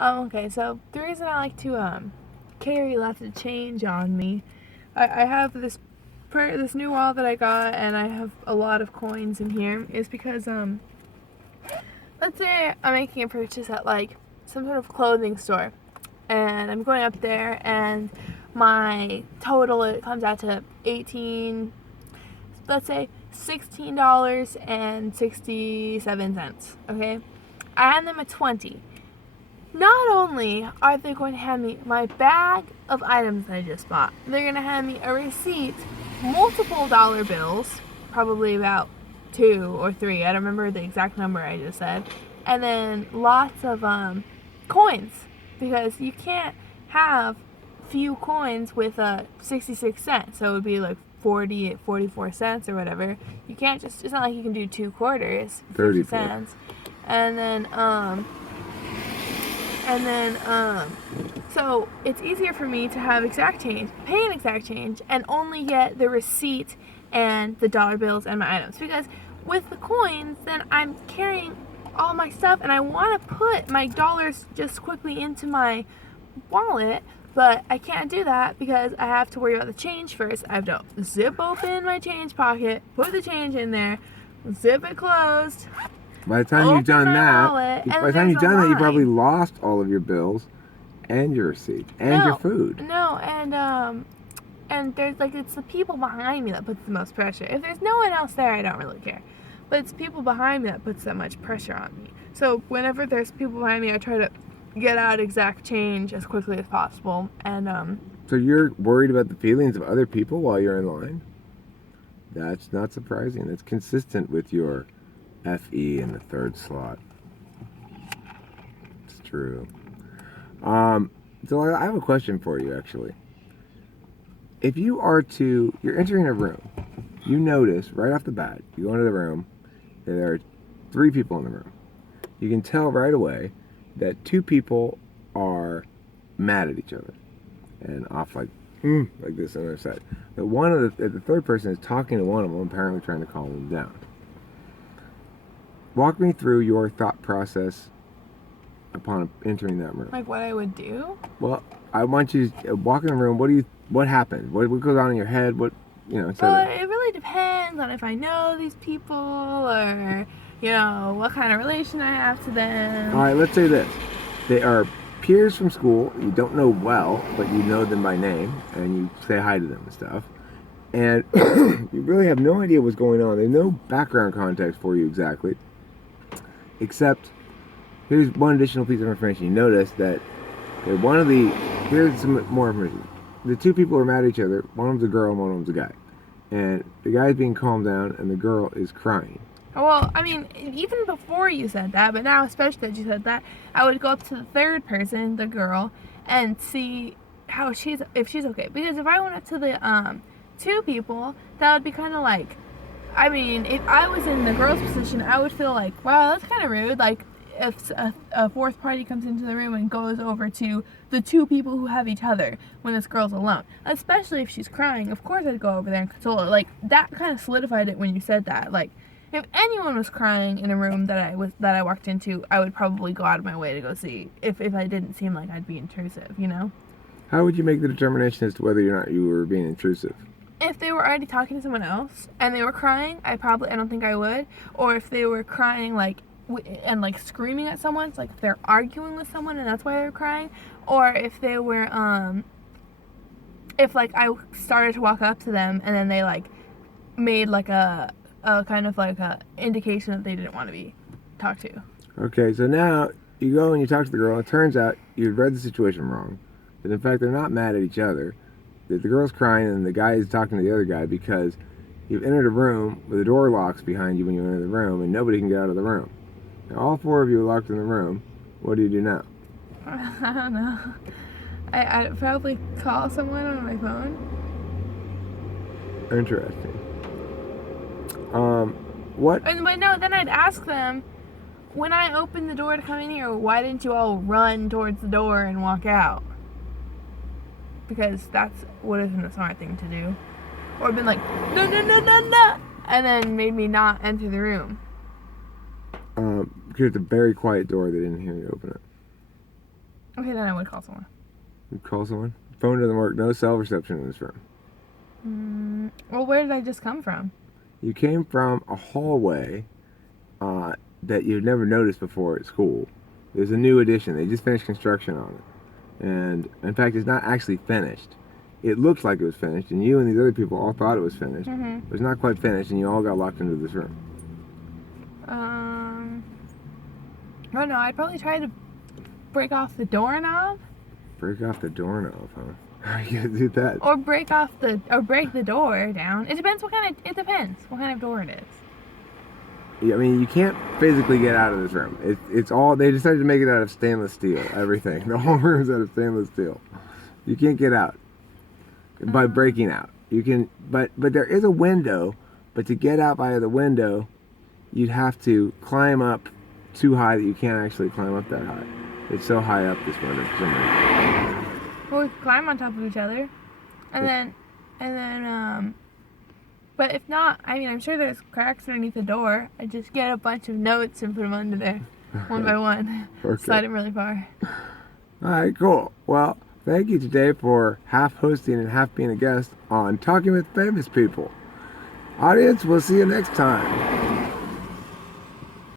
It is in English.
Okay, so the reason I like to carry lots of change on me, I have this new wallet that I got, and I have a lot of coins in here, is because let's say I'm making a purchase at like some sort of clothing store, and I'm going up there, and my total, it comes out to 18, let's say $16.67. Okay, I hand them a 20. Not only are they going to hand me my bag of items that I just bought, they're going to hand me a receipt, multiple dollar bills, probably about 2 or 3. I don't remember the exact number I just said. And then lots of coins, because you can't have few coins with 66 cents. So it would be like 44 cents or whatever. You can't just, it's not like you can do 2 quarters, 50 cents. And then so it's easier for me to have exact change, pay an exact change, and only get the receipt and the dollar bills and my items. Because with the coins, then I'm carrying all my stuff, and I want to put my dollars just quickly into my wallet, but I can't do that because I have to worry about the change first. I have to zip open my change pocket, put the change in there, zip it closed. By the time you've done that, you probably lost all of your bills and your receipt and your food. No, and there's like, it's the people behind me that puts the most pressure. If there's no one else there, I don't really care. But it's people behind me that puts that much pressure on me. So whenever there's people behind me, I try to get out exact change as quickly as possible. And So you're worried about the feelings of other people while you're in line? That's not surprising. That's consistent with your FE in the third slot. It's true. So I have a question for you, actually. If you're entering a room, you notice right off the bat, you go into the room, and there are 3 people in the room. You can tell right away that 2 people are mad at each other and off like this on the other side. That the third person is talking to one of them, apparently trying to calm them down. Walk me through your thought process upon entering that room. Like what I would do? Well, I want you to walk in the room. What happened? What goes on in your head? Well, it really depends on if I know these people or, what kind of relation I have to them. All right, let's say this. They are peers from school you don't know well, but you know them by name, and you say hi to them and stuff. And you really have no idea what's going on. There's no background context for you exactly. Except, here's one additional piece of information. You notice that here's some more information. The 2 people are mad at each other. One of them's a girl and one of them's a guy. And the guy's being calmed down and the girl is crying. Well, I mean, even before you said that, but now especially that you said that, I would go up to the third person, the girl, and see if she's okay. Because if I went up to the 2 people, that would be kind of like, I mean, if I was in the girl's position, I would feel like, wow, that's kind of rude. Like, if a fourth party comes into the room and goes over to the 2 people who have each other when this girl's alone. Especially if she's crying, of course I'd go over there and console her. Like, that kind of solidified it when you said that. Like, if anyone was crying in a room that I walked into, I would probably go out of my way to go see if I didn't seem like I'd be intrusive, How would you make the determination as to whether or not you were being intrusive? If they were already talking to someone else and they were crying, I don't think I would. Or if they were crying and screaming at someone, it's like if they're arguing with someone and that's why they're crying. Or if they were if I started to walk up to them and then they made a kind of a indication that they didn't want to be talked to. Okay, so now you go and you talk to the girl. It turns out you read the situation wrong. That in fact they're not mad at each other. That the girl's crying and the guy is talking to the other guy because you've entered a room where the door locks behind you when you enter the room and nobody can get out of the room. Now all 4 of you are locked in the room. What do you do now? I don't know. I'd probably call someone on my phone. Interesting. What? But no, then I'd ask them, when I opened the door to come in here, why didn't you all run towards the door and walk out? Because that's what isn't a smart thing to do. Or been like, no, and then made me not enter the room. Because it's a very quiet door, they didn't hear you open it. Okay, then I would call someone. You call someone. Phone doesn't work. No cell reception in this room. Well, where did I just come from? You came from a hallway that you've never noticed before at school. There's a new addition. They just finished construction on it. And in fact, it's not actually finished. It looks like it was finished, and you and these other people all thought it was finished. But it's not quite finished, and you all got locked into this room. I don't know. I'd probably try to break off the doorknob. Break off the doorknob, huh? How are you gonna do that? Or break the door down. It depends what kind of door it is. I mean, you can't physically get out of this room. It's all, they decided to make it out of stainless steel, everything. The whole room's out of stainless steel. You can't get out by breaking out. You can, but there is a window, but to get out via the window, you'd have to climb up too high that you can't actually climb up that high. It's so high up, this window, for some reason. Well, we could climb on top of each other. And then, but if not, I mean, I'm sure there's cracks underneath the door. I just get a bunch of notes and put them under there, one by one. Okay. Slide them really far. All right, cool. Well, thank you today for half hosting and half being a guest on Talking with Famous People. Audience, we'll see you next time.